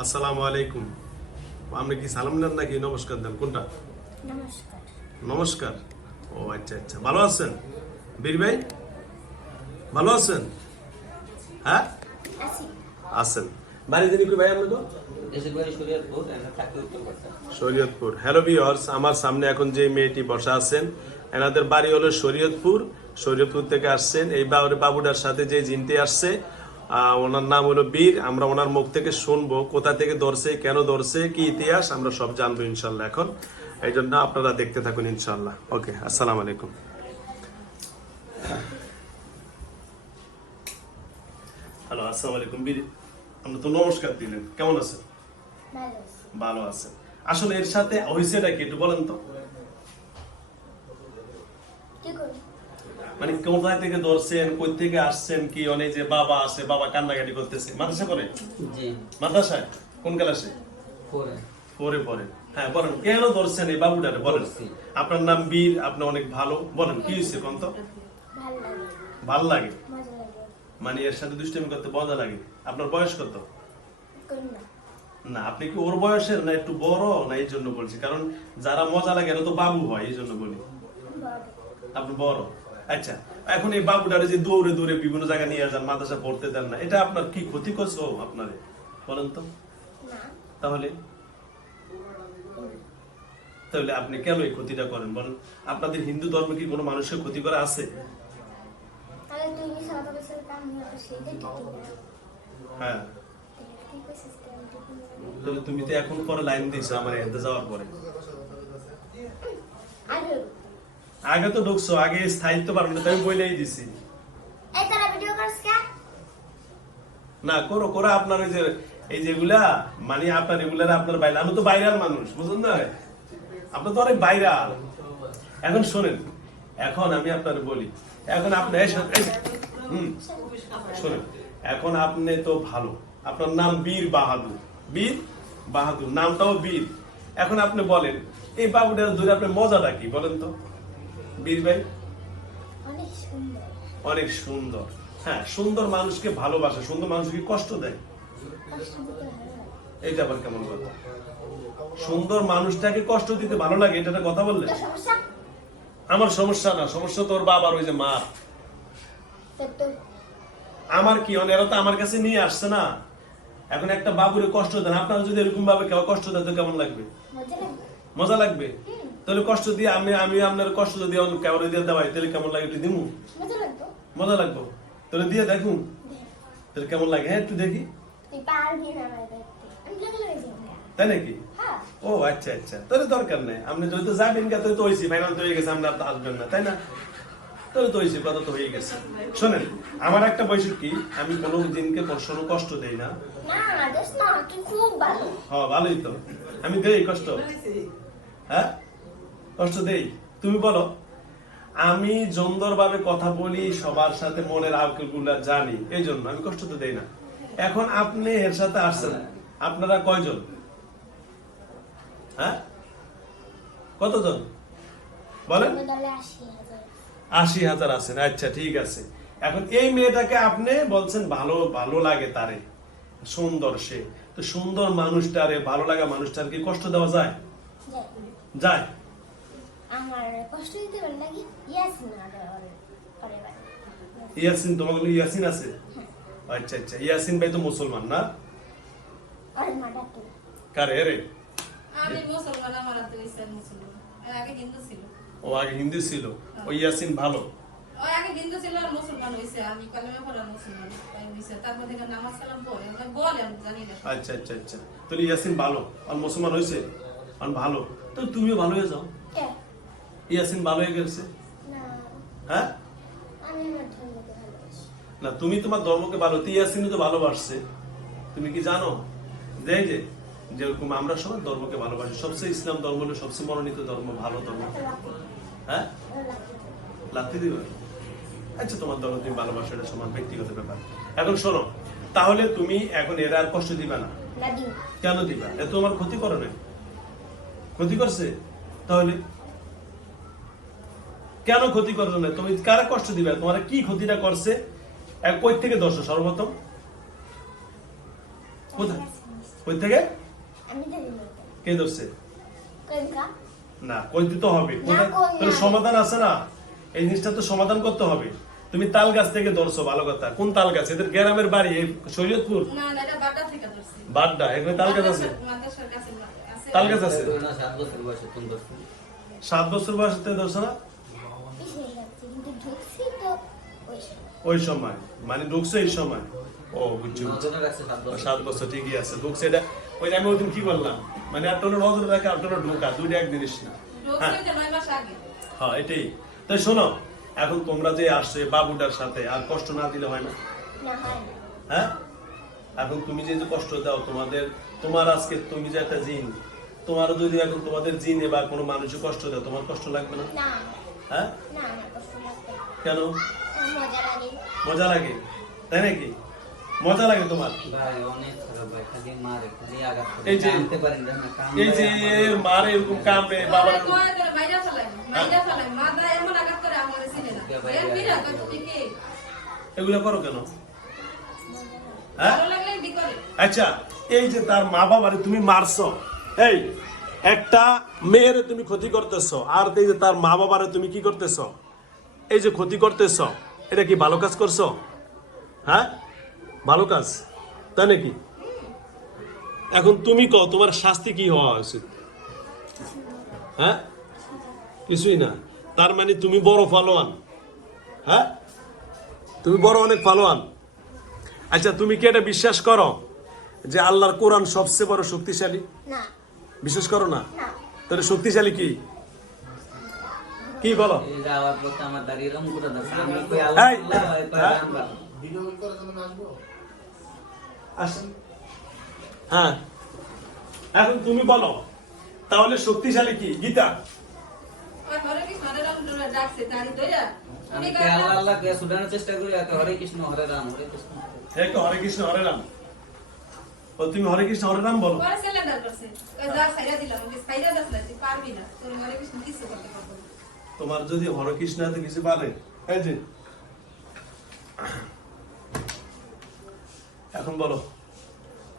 আসসালামু আলাইকুম। আপনি কি সালাম দেন নাকি? নমস্কার দেন কোনটা? নমস্কার। নমস্কার। ও আচ্ছা আচ্ছা। ভালো আছেন? বীর ভাই? ভালো আছেন? হ্যাঁ? আছেন। বাড়ি কি ভাই দেশের বাড়ি শরীয়তপুর। হ্যালো ভিওর্স আমার সামনে এখন যে মেয়েটি বসা আছেন এনাদের বাড়ি হলো শরীয়তপুর। শরীয়তপুর থেকে আসছেন। এই বাবুটার সাথে যে জিনটি আসছে ওনার নাম হলো বীর। আমরা ওনার মুখ থেকে শুনব কোথা থেকে ধরছে কেন ধরছে কি ইতিহাস আমরা সব জানব ইনশাল্লাহ এখন। এই জন্য আপনারা দেখতে থাকুন ইনশাল্লাহ। ওকে আসসালামু আলাইকুম। হ্যালো আসসালামু আলাইকুম বীর। আমরা তো নমস্কার দিলেন। কেমন আছেন? ভালো আছি। ভালো আছে আসলে এর সাথে হয়েছেটা কি একটু বলেন তো কি করি মানে কোথায় থেকে ধরছেন কই থেকে আসছেন কি অনেক যে বাবা আছে বাবা কান্নাকাটি করতেছে। মাদ্রাসা করে জি। মাদ্রাসায়? কোন ক্লাসে? পরে পরে পরে হ্যাঁ বলেন কেন ধরছেন এই বাবুটারে? বলেন। আপনার নাম বীর আপনি অনেক ভালো। বলেন কি হয়েছে কোন তো ভালো লাগে। মানে এর সাথে দুষ্টামি করতে মজা লাগে। আপনার বয়স কত? না না আপনি কি ওর বয়সের না একটু বড়? না এই জন্য বলছি কারণ যারা মজা লাগে এরা তো বাবু হয় এই জন্য বলি। আপনি বড়? আচ্ছা এখন এই বাবুটারে যে দৌড়ে দৌড়ে বিভিন্ন জায়গায় নিয়ে যান মাদ্রাসা পড়তে দেন না এটা আপনার কি ক্ষতি করছে আপনারে বলেন তো। তাহলে? তাহলে আপনি কেন এই ক্ষতিটা করেন? বলেন আপনাদের হিন্দু ধর্মে কি কোনো মানুষের ক্ষতি করা আছে? হ্যাঁ। তুমি তো এখন পরে লাইন দিয়েছ আমার এতে যাওয়ার পরে। আগে তো ঢুকছো আগে স্থায়িত্ব পারবে না তাই আমি বলেই দিছি। এই তারা ভিডিও করছ কা? না করো করো আপনার ওই যে এই যেগুলা মানে আপনার এগুলার আপনার বাইরে আমি তো বাইরাল মানুষ বুঝুন না? আপনার তো অনেক বাইরাল। এখন শোনেন এখন আমি আপনার বলি এখন আপনি হুম শোনেন এখন আপনি তো ভালো আপনার নাম বীর বাহাদুর বীর বাহাদুর নামটাও বীর। এখন আপনি বলেন এই বাবুটার ধরে আপনার মজাটা কি বলেন তো? বীর ভাই? অনেক সুন্দর। হ্যাঁ সুন্দর মানুষকে ভালোবাসে সুন্দর মানুষকে কষ্ট দেয়। এইটা আবার কেমন কথা? সুন্দর মানুষটাকে কষ্ট দিতে ভালো লাগে এটা কথা বললে? আমার সমস্যা না সমস্যা তোর বাবার ওই যে মা আমার কি এরা তো আমার কাছে নিয়ে আসছে না। এখন একটা বাবুরে কষ্ট দেন আপনারা যদি এরকম ভাবে কেউ কষ্ট দেন তো কেমন লাগবে? মজা লাগবে। তাহলে কষ্ট দিয়ে আমি আমি আপনার কষ্ট যদি কেমন দিয়ে দেওয়াই তাহলে কেমন লাগে একটু দিমু? মজা লাগবো? তাহলে দিয়ে দেখুন। তাহলে কেমন লাগে? হ্যাঁ একটু দেখি। তুই পারবি না আমার দেখতে। আমি লাগে লাগে যাব তাই নাকি? হ্যাঁ। ও আচ্ছা আচ্ছা। তাহলে দরকার নেই। আপনি যদি তো যাবেন কে তো হয়েছি ফাইনাল তো হয়ে গেছে আপনি আর তো আসবেন না তাই না? তাহলে তো হয়েছে কথা তো হয়ে গেছে। শোনেন আমার একটা বৈশিষ্ট্য কি? আমি কোনো দিনকে কোনো কষ্ট দেই না। না দোষ না তুই খুব ভালো। হ্যাঁ ভালোই তো। আমি দেই কষ্ট। হ্যাঁ? কষ্ট দেই, তুমি বলো, আমি সুন্দর ভাবে কথা বলি, সবার সাথে মনের আউকেল জানি এই জন্য আমি কষ্ট তো দেই না। এখন আপনি এর সাথে আসছেন, আপনারা কয়জন? হ্যাঁ? কতজন? বলেন। আশি হাজার আছেন আচ্ছা ঠিক আছে। এখন এই মেয়েটাকে আপনি বলছেন, ভালো ভালো লাগে তারে, সুন্দর সে। তো সুন্দর মানুষটারে, ভালো লাগা মানুষটার কি কষ্ট দেওয়া যায়। যায়। আমার কষ্ট দিতে পরে ইয়াসিন তোমার কোনো ইয়াসিন আছে? আচ্ছা আচ্ছা ইয়াসিন ভাই তো মুসলমান না? আরে মা ডাক্তার কারে রে আমি মুসলমান আমার তো ইসলাম মুসলমান। আগে হিন্দু ছিল। ও আগে হিন্দু ছিল। ও ইয়াসিন ভালো? ওই আগে হিন্দু ছিল আর মুসলমান হয়েছে আমি কালেমে পড়া মুসলমান তাই হয়েছে তারপর থেকে নামাজ কালাম পড়ে? আমরা বলে জানি না। আচ্ছা আচ্ছা আচ্ছা। তাহলে ইয়াসিন ভালো? আর মুসলমান হয়েছে আর ভালো? তো তুমিও ভালো হয়ে যাও। কে? ইয়াসিন ভালো হয়ে? গেছে না হ্যাঁ না তুমি তোমার ধর্মকে ভালো তো ইয়াসিনই তো ভালোবাসছে। তুমি কি জানো? এই যে যেরকম আমরা সবাই ধর্মকে ভালোবাসি। সবচেয়ে ইসলাম ধর্ম হলো সবচেয়ে মনোনীত ধর্ম ভালো ধর্ম। হ্যাঁ? লাথি দিবে আচ্ছা তোমার ধর্ম তুমি ভালোবাসো এটা সমান ব্যক্তিগত ব্যাপার। এখন শোনো তাহলে তুমি এখন এরা আর কষ্ট দিবে না। না কেন দিবা? এ তো আমার ক্ষতি করে নাই। ক্ষতি করছে? তাহলে কেন ক্ষতি করছ না? তুমি কারা কষ্ট দিবে? তোমার কি ক্ষতিটা করছে? এক কই থেকে দর্শ সর্বপ্রথম? কোথায়? কই থেকে? কে ধরছে? না কইতে তো হবে? কোথায়- কই। সমাধান আছে না? এই জিনিসটা তো সমাধান করতে হবে। তুমি তাল গাছ থেকে ধরছো ভালো কথা। কোন তাল গাছ? এদের গ্রামের বাড়ি এই শরীয়তপুর? না না এটা বাটা থেকে ধরছি। বাড্ডা? এখানে তাল গাছ আছে? তাল গাছ আছে? সাত বছর বয়সে তুমি সাত বছর বয়স ধরছো না? ঢুকছি তো ওই সময়। মানে ঢুকছে এই সময়। ও বুঝছি সাত বছর। ঠিকই আছে ঢুকছে এটা। ওই আমি ওই দিন কি করলাম মানে নজর রাখে ঢোকা দুইটা এক জিনিস না। হ্যাঁ। হ্যাঁ এটাই। তাই শোনো এখন তোমরা যে আসছে বাবুটার সাথে আর কষ্ট না দিলে হয় না। না হয় না। হ্যাঁ? এখন তুমি যে কষ্ট দাও তোমাদের তোমার আজকে তুমি যে একটা জিন তোমার যদি এখন তোমাদের জিনে বা কোনো মানুষের কষ্ট দাও তোমার কষ্ট লাগবে না? না হ্যাঁ? না না কষ্ট লাগবে না। কেন? মজা লাগে। তাই নাকি? মজা লাগে তোমার? ভাই অনেক খারাপ ভাই খালি মারে খালি আঘাত করে। এই যে কামতে পারেন না কাম এই যে মারে এরকম কামড়ে বাবা বাবা কয় তোর বাইরে ফেলাই বাইরে ফেলাই। মাদা এমন আঘাত করে আমারে চিনে না। এর বিরা কই তুমি কে? এগুলো করো কেন? হ্যাঁ? আচ্ছা এই যে তার মা বাবারে তুমি মারছো এই একটা মেয়ের তুমি ক্ষতি করতেছো, আর এই যে তার মা বাবারে তুমি কি করতেছ? এই যে ক্ষতি করতেছো, এটা কি ভালো কাজ করছ? হ্যাঁ? ভালো কাজ, তাই নাকি? এখন তুমি কও, তোমার শাস্তি কি হওয়া উচিত? হ্যাঁ? কিছুই না। তার মানে তুমি বড় ফালোয়ান। হ্যাঁ? তুমি বড় অনেক ফালোয়ান। আচ্ছা তুমি কি এটা বিশ্বাস করো যে আল্লাহর কোরআন সবচেয়ে বড় শক্তিশালী? না। বিশ্বাস করো না। তাহলে শক্তিশালী কি? কি বলো? আল্লাহ হয়, হ্যাঁ? এখন তুমি বলো তাহলে শক্তিশালী কি? গীতা। হরে কৃষ্ণ হরে রাম হরে কৃষ্ণ হরে কৃষ্ণ হরে রাম। ও তুমি হরে কৃষ্ণ হরে রাম বলো। করছে তোমার যদি হরে কৃষ্ণ হাতে কিছু পারে এই যে। এখন বলো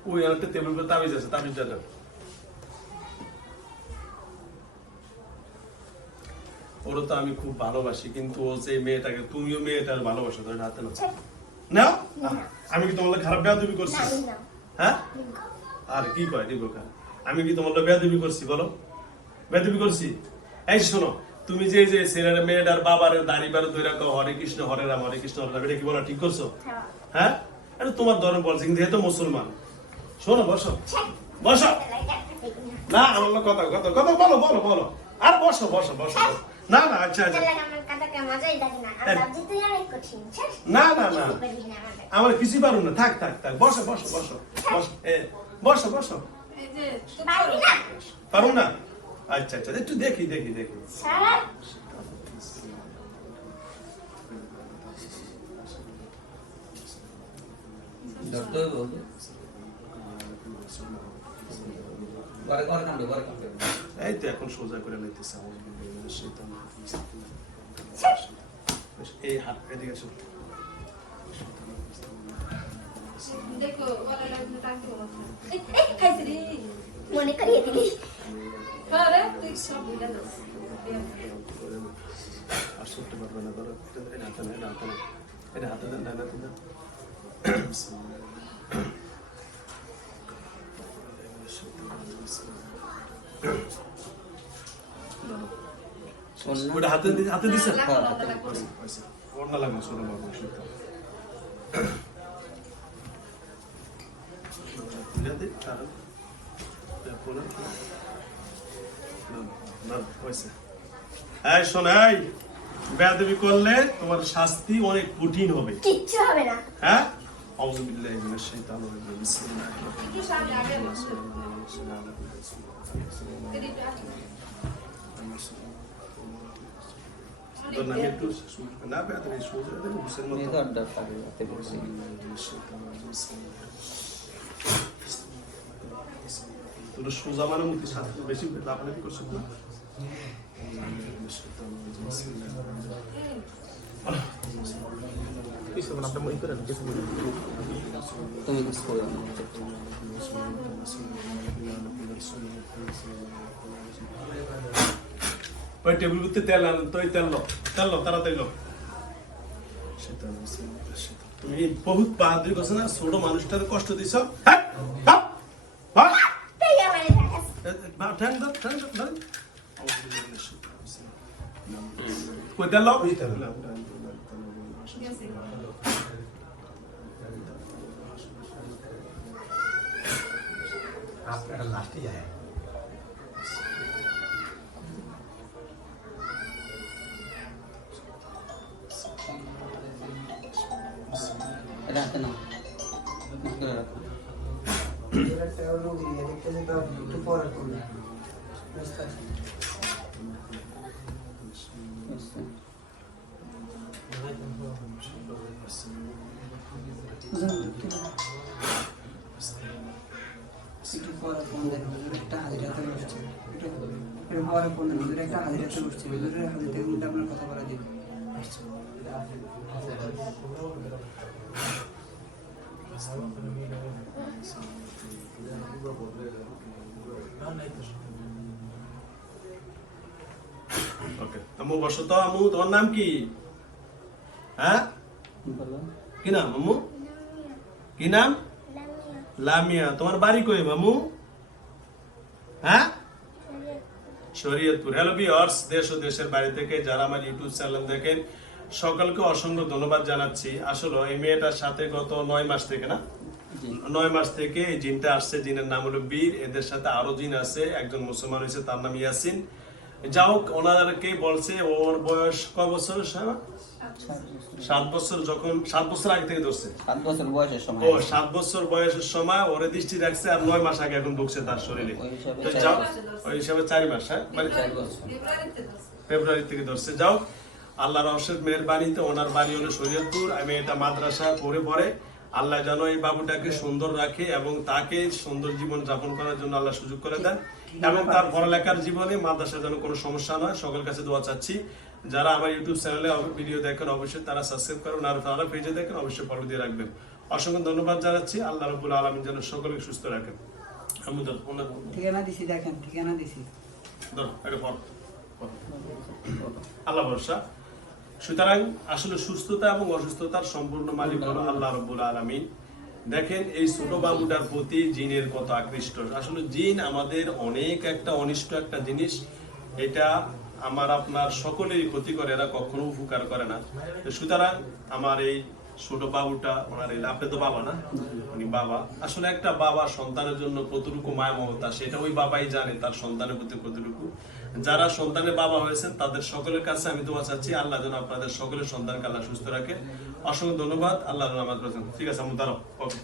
ওই একটা টেবিল উপর তাবিজ আছে তাবিজ জানো ওর তো আমি খুব ভালোবাসি কিন্তু ও যে মেয়েটাকে তুমিও মেয়েটার ভালোবাসো তো হাতে না না আমি কি তোমার খারাপ বেয়াদবি করছি? না না। হ্যাঁ? আর কি কয় দিব আমি কি তোমার বেয়াদবি করছি বলো? বেয়াদবি করছি? এই শোনো তুমি যে যে ছেলের মেয়েটার বাবার দাড়ি বার ধরে রাখো হরে কৃষ্ণ হরে রাম হরে কৃষ্ণ হরে রাম এটা কি বলো ঠিক করছ? হ্যাঁ। হ্যাঁ? এটা তোমার ধর্ম বলছে তো মুসলমান। শোনো বসো। বসো। না আমার লোক কথা কথা কথা বলো বলো বলো। আর বসো বসো বসো। না না আচ্ছা আচ্ছা। না। না না আমার কিছু পারো না। থাক থাক থাক। বসো বসো বসো। বসো। বসো বসো। পারো। না। আচ্ছা আচ্ছা। একটু দেখি দেখি দেখি। হইব পরে পরে কামড়ে পরে কামড়ে। এই তো এখন সোজা করে লাইতেছে আমার। এই হাত এদিকে আসো দেখো মনে করিয়ে দিলি আরে সত্যি পারবে না ধরো এটা হাতে না এটা হাতে না এটা হাতে দেন না হাতে দেন ওটা হাতে দি- হাতে দিছে? না, লাগবে না, ওটা লাগবে না। ওর না লাগবে শোনো বাবু সত্যি তুলে দে আর বলো না হয়েছে। এই শোন বেয়াদবি করলে তোমার শাস্তি অনেক কঠিন হবে। কিচ্ছু হবে না। হ্যাঁ? আউযুবিল্লাহি মিনাশ শাইতানির রাজিম বিসমিল্লাহির রাহমানির একটু সামনে আগে রাহিম এদিকে আসো। তোর নামে একটু সু- না বেয়াদবি সোজা কিছু না তেল আন তো তেল লো তেল লো তাড়াতাড়ি লো তুমি বহুত বাহাদুরি করছ না ছোট মানুষটার কষ্ট দিছ? হ্যাঁ, হ্যাঁ, হ্যাঁ। কই তেল লাস্টে যায় এটা হাতে নাও মুখ করে রাখো বুঝতে। একটু পরে ফোন দেন হুজুর নাম কি হ্যাঁ? কি নাম আম্মু কি নাম? লামিয়া। তোমার বাড়ি কই মামু? হ্যাঁ? শরীয়তপুর। হ্যালো ভিউয়ার্স দেশ ও দেশের বাইরে থেকে যারা আমার ইউটিউব চ্যানেল দেখেন সকলকে অসংখ্য ধন্যবাদ জানাচ্ছি। আসলে এই মেয়েটার সাথে গত নয় মাস থেকে না? নয় মাস থেকে এই জিনটা আসছে। জিনের নাম হলো বীর। এদের সাথে আরও জিন আছে। একজন মুসলমান হয়েছে তার নাম ইয়াসিন। যাই হোক ওনাদেরকে বলছে ওর বয়স ক বছর সারা? সাত বছর যখন সাত বছর আগে থেকে ধরছে। সাত বছর বয়সের সময়। ও সাত বছর বয়সের সময় ওরে দৃষ্টি রাখছে আর নয় মাস আগে এখন ঢুকছে তার শরীরে। ওই হিসাবে চার মাস হ্যাঁ? মানে। ফেব্রুয়ারি থেকে ধরছে। যাও আল্লাহর অশেষ মেহরবানিতে ওনার বাড়ি হলো শরীয়তপুর। আমি এটা মাদ্রাসা পড়ে পড়ে আল্লাহ যেন এই বাবুটাকে সুন্দর রাখে এবং তাকে সুন্দর জীবন যাপন করার জন্য আল্লাহ সুযোগ করে দেন। এবং তার পড়ালেখার জীবনে মাদ্রাসা যেন কোনো সমস্যা নয় সকল কাছে দোয়া চাচ্ছি। যারা আমার ইউটিউব চ্যানেলে ভিডিও দেখেন অবশ্যই তারা সাবস্ক্রাইব করুন আর তারা পেজে দেখেন অবশ্যই ফলো দিয়ে রাখবেন। অসংখ্য ধন্যবাদ জানাচ্ছি। আল্লাহ রবুল আলমিন যেন সকলকে সুস্থ রাখেন। ঠিকানা দিছি দেখেন ঠিকানা দিছি। আল্লাহ ভরসা। সুতরাং আসলে সুস্থতা এবং অসুস্থতার সম্পূর্ণ মালিক হলো আল্লাহ রব্বুল আলমিন। দেখেন এই ছোট বাবুটার প্রতি জিনের কত আকৃষ্ট। আসলে জিন আমাদের অনেক একটা অনিষ্ট একটা জিনিস। এটা আমার আপনার সকলেই ক্ষতি করে, এরা কখনো উপকার করে না। সুতরাং আমার এই ছোট বাবুটা, ওনার এই আপনি তো বাবা না? উনি বাবা। আসলে একটা বাবা সন্তানের জন্য কতটুকু মায়া মমতা সেটা ওই বাবাই জানে, তার সন্তানের প্রতি কতটুকু। যারা সন্তানের বাবা হয়েছেন, তাদের সকলের কাছে আমি দোয়া চাচ্ছি, আল্লাহ যেন আপনাদের সকলের সন্তানকে আল্লাহ সুস্থ রাখে। অসংখ্য ধন্যবাদ। আল্লাহ পড়েছেন ঠিক আছে আমি দাঁড়াও। ওকে